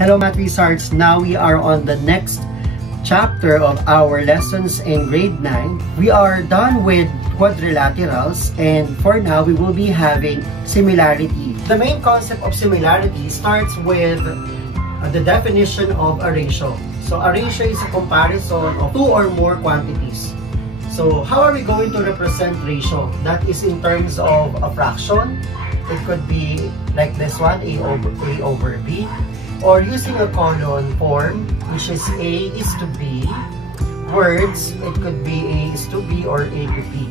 Hello Math Wizards, now we are on the next chapter of our lessons in grade 9. We are done with quadrilaterals, and for now we will be having similarity. The main concept of similarity starts with the definition of a ratio. So a ratio is a comparison of two or more quantities. So how are we going to represent ratio? That is in terms of a fraction. It could be like this one, A over B. Or using a colon form, which is A is to B. Words, it could be A is to B or A to B.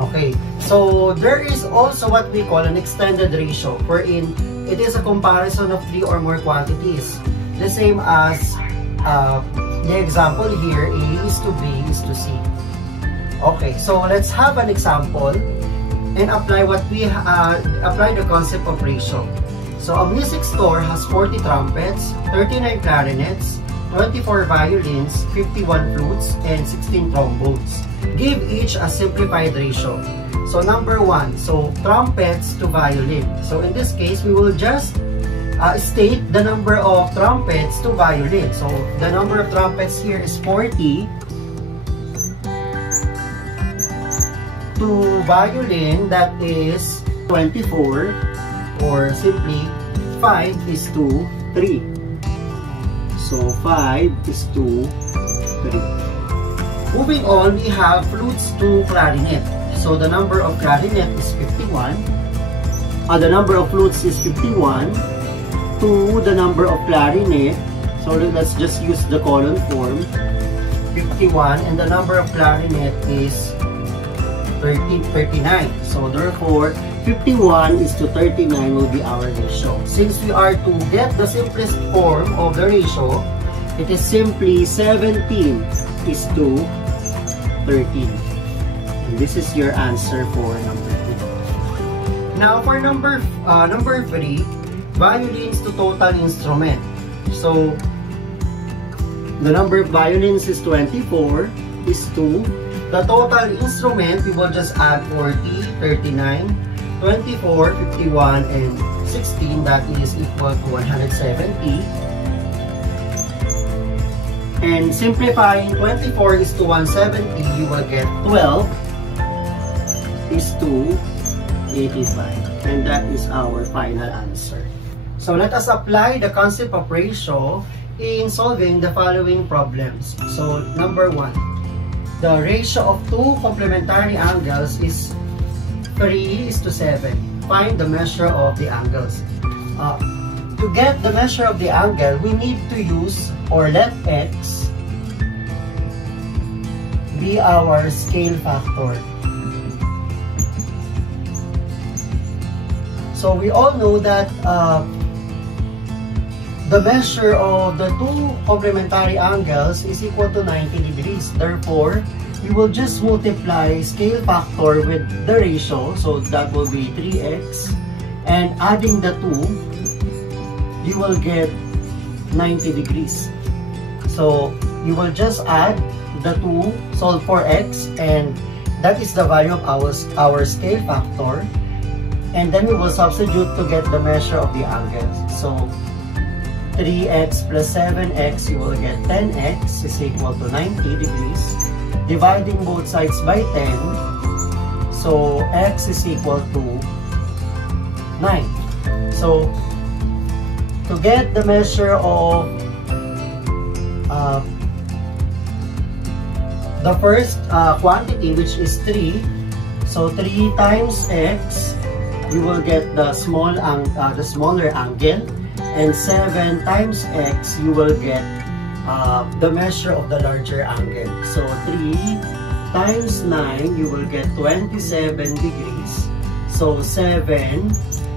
Okay, so there is also what we call an extended ratio, wherein it is a comparison of three or more quantities. The same as the example here, A is to B is to C. Okay, so let's have an example and apply what we apply the concept of ratio. So a music store has 40 trumpets, 39 clarinets, 24 violins, 51 flutes, and 16 trombones. Give each a simplified ratio. So number 1, so trumpets to violin. So in this case, we will just state the number of trumpets to violin. So the number of trumpets here is 40. To violin, that is 24, or simply 5 is to 3. So 5 is to 3. Moving on, we have flutes to clarinet. So the number of clarinet is 51. The number of flutes is 51 to the number of clarinet. So let's just use the colon form. 51, and the number of clarinet is 39. So therefore, 51 is to 39 will be our ratio. Since we are to get the simplest form of the ratio, it is simply 17 is to 13. And this is your answer for number 2. Now for number 3, violins to total instrument. So the number of violins is 24 is to the total instrument. We will just add 40, 39, 24, 51, and 16. That is equal to 170. And simplifying 24 is to 170, you will get 12 is to 85. And that is our final answer. So let us apply the concept of ratio in solving the following problems. So number 1. The ratio of two complementary angles is 3 is to 7. Find the measure of the angles. To get the measure of the angle, we need to use or let x be our scale factor. So we all know that the measure of the two complementary angles is equal to 90 degrees. Therefore, we will just multiply scale factor with the ratio. So that will be 3x. And adding the 2, you will get 90 degrees. So you will just add the 2, solve for x, and that is the value of our scale factor. And then we will substitute to get the measure of the angles. So 3x plus 7x, you will get 10x is equal to 90 degrees. Dividing both sides by 10, so x is equal to 9. So to get the measure of the first quantity, which is 3, so 3 times x, we will get the smaller angle. And 7 times x, you will get the measure of the larger angle. So 3 times 9, you will get 27 degrees. So 7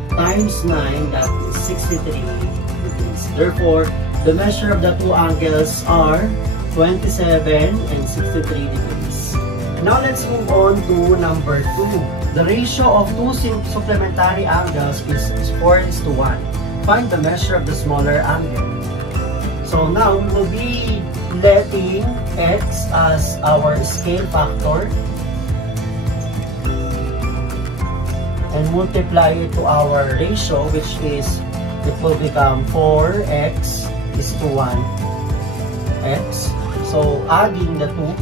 times 9, that is 63 degrees. Therefore, the measure of the two angles are 27 and 63 degrees. Now let's move on to number 2. The ratio of two supplementary angles is 4 is to 1. Find the measure of the smaller angle. So now we will be letting x as our scale factor and multiply it to our ratio, which is it will become 4x is to 1x. So adding the two,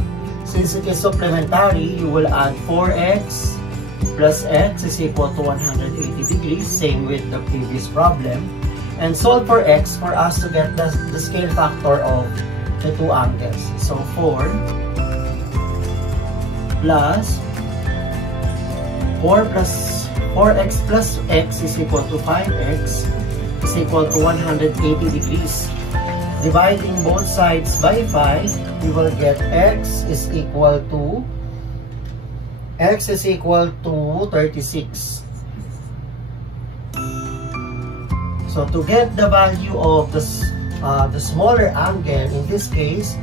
since it is supplementary, you will add 4x plus x is equal to 180 degrees, same with the previous problem. And solve for x for us to get the scale factor of the two angles. So 4 plus 4x plus x is equal to 5x is equal to 180 degrees. Dividing both sides by 5, we will get x is equal to 36. So to get the value of the smaller angle, in this case,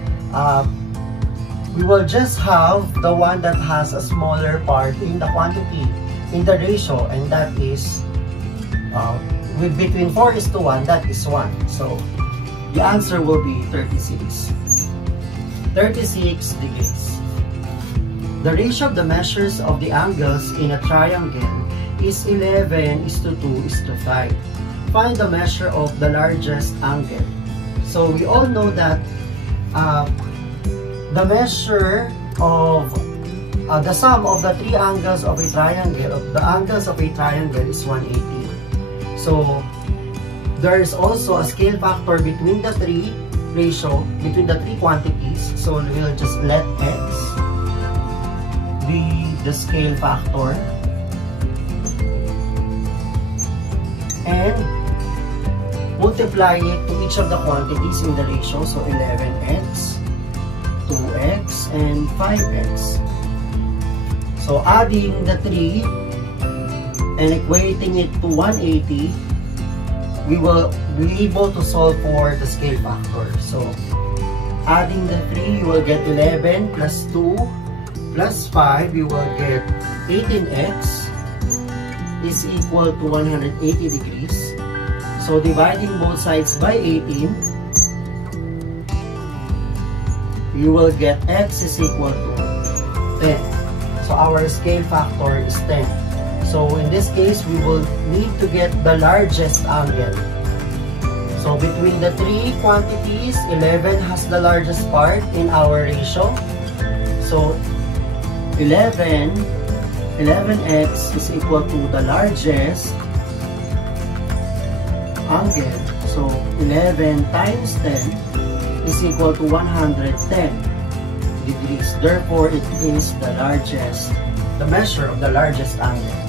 we will just have the one that has a smaller part in the quantity, in the ratio, and that is with between 4:1, that is 1. So the answer will be 36 degrees. The ratio of the measures of the angles in a triangle is 11:2:5. Find the measure of the largest angle. So we all know that the measure of the sum of the three angles of a triangle, is 180. So there is also a scale factor between the three quantities. So we'll just let x be the scale factor and multiply it to each of the quantities in the ratio. So 11x, 2x, and 5x. So adding the 3 and equating it to 180, we will be able to solve for the scale factor. So adding the 3, you will get 11 plus 2 plus 5, you will get 18x is equal to 180 degrees. So dividing both sides by 18, you will get x is equal to 10. So our scale factor is 10. So in this case, we will need to get the largest angle. So between the three quantities, 11 has the largest part in our ratio. So 11x is equal to the largest angle. So 11 times 10 is equal to 110 degrees. Therefore, it is the measure of the largest angle.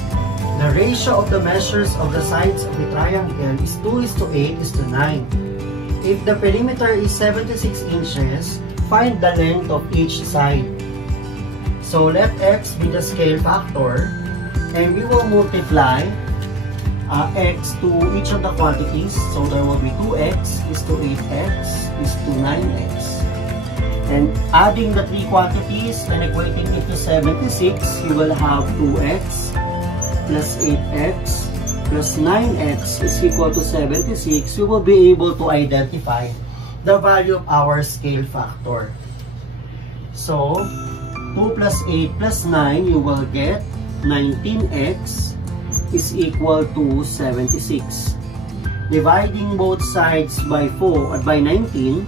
The ratio of the measures of the sides of the triangle is 2:8:9. If the perimeter is 76 inches, find the length of each side. So let x be the scale factor, and we will multiply x to each of the quantities. So there will be 2x is to 8x is to 9x. And adding the three quantities and equating it to 76, you will have 2x plus 8x plus 9x is equal to 76. You will be able to identify the value of our scale factor. So 2 plus 8 plus 9, you will get 19x is equal to 76. Dividing both sides by 19,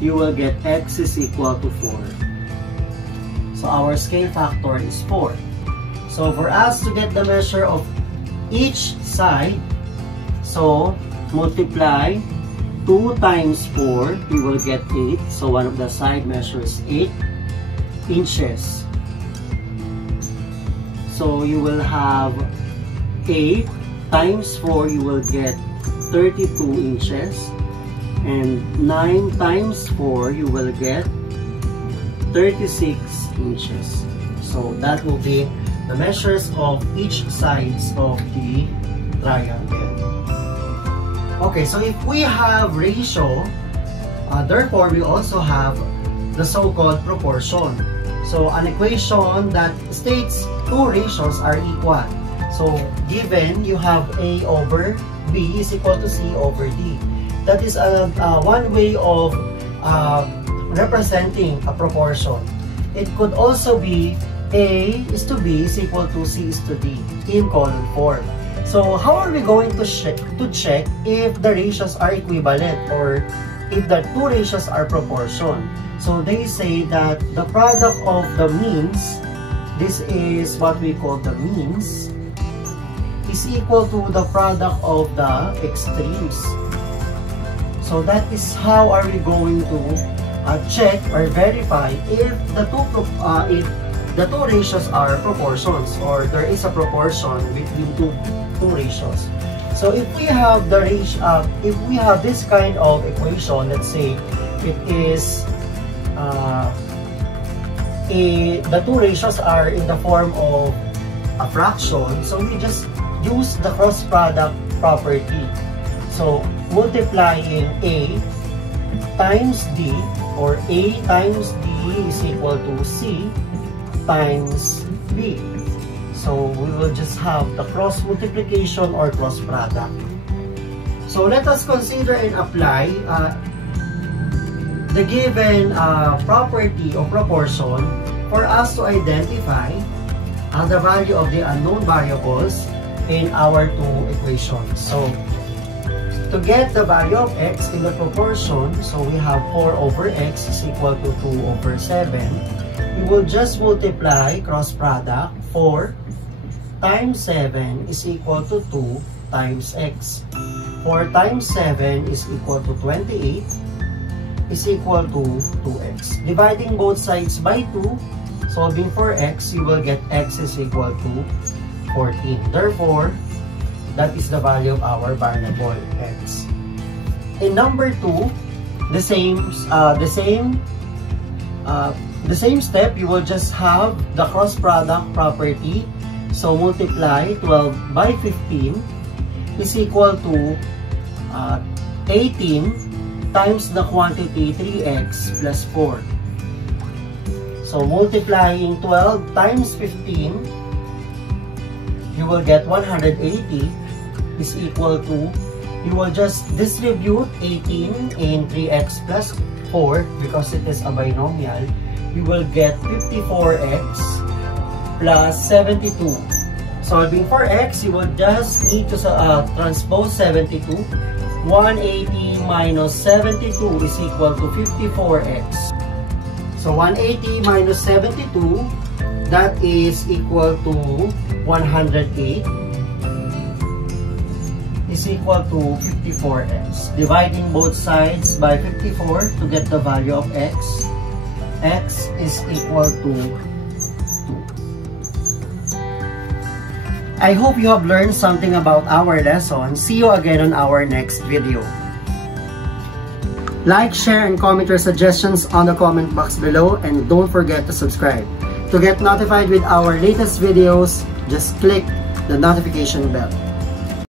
you will get x is equal to 4. So our scale factor is 4. So for us to get the measure of each side, so multiply 2 times 4, you will get 8. So one of the side measures 8 inches. So you will have 8 times 4, you will get 32 inches. And 9 times 4, you will get 36 inches. So that will be the measures of each sides of the triangle. Okay, so if we have ratio, therefore we also have the so-called proportion. So an equation that states two ratios are equal. So given you have A over B is equal to C over D. That is one way of representing a proportion. It could also be A is to B is equal to C is to D in column form. So how are we going to check if the ratios are equivalent or if the two ratios are proportion? So they say that the product of the means, this is what we call the means, is equal to the product of the extremes. So that is how are we going to check or verify if the two ratios are proportions or there is a proportion between two ratios. So if we have the ratio, if we have this kind of equation, let's say it is the two ratios are in the form of a fraction, so we just use the cross product property. So multiplying A times D, or A times D is equal to C times B. So we will just have the cross multiplication or cross product. So let us consider and apply the given property of proportion for us to identify the value of the unknown variables in our two equations. So to get the value of x in the proportion, so we have 4 over x is equal to 2 over 7. We will just multiply cross product. 4 times 7 is equal to 2 times x. 4 times 7 is equal to 28 is equal to 2x. Dividing both sides by 2, solving for x, you will get x is equal to 14. Therefore, that is the value of our variable x. In number 2, the same step, you will just have the cross product property. So multiply 12 by 15 is equal to 18 times the quantity 3x plus 4. So multiplying 12 times 15, you will get 180 is equal to, you will just distribute 18 in 3x plus 4 because it is a binomial. You will get 54x plus 72. Solving for x, you will just need to transpose 72. 180 minus 72 is equal to 54x. So 180 minus 72, that is equal to 108 is equal to 54x. Dividing both sides by 54 to get the value of x. X is equal to 2. I hope you have learned something about our lesson. See you again on our next video. Like, share, and comment your suggestions on the comment box below, and don't forget to subscribe. To get notified with our latest videos, just click the notification bell.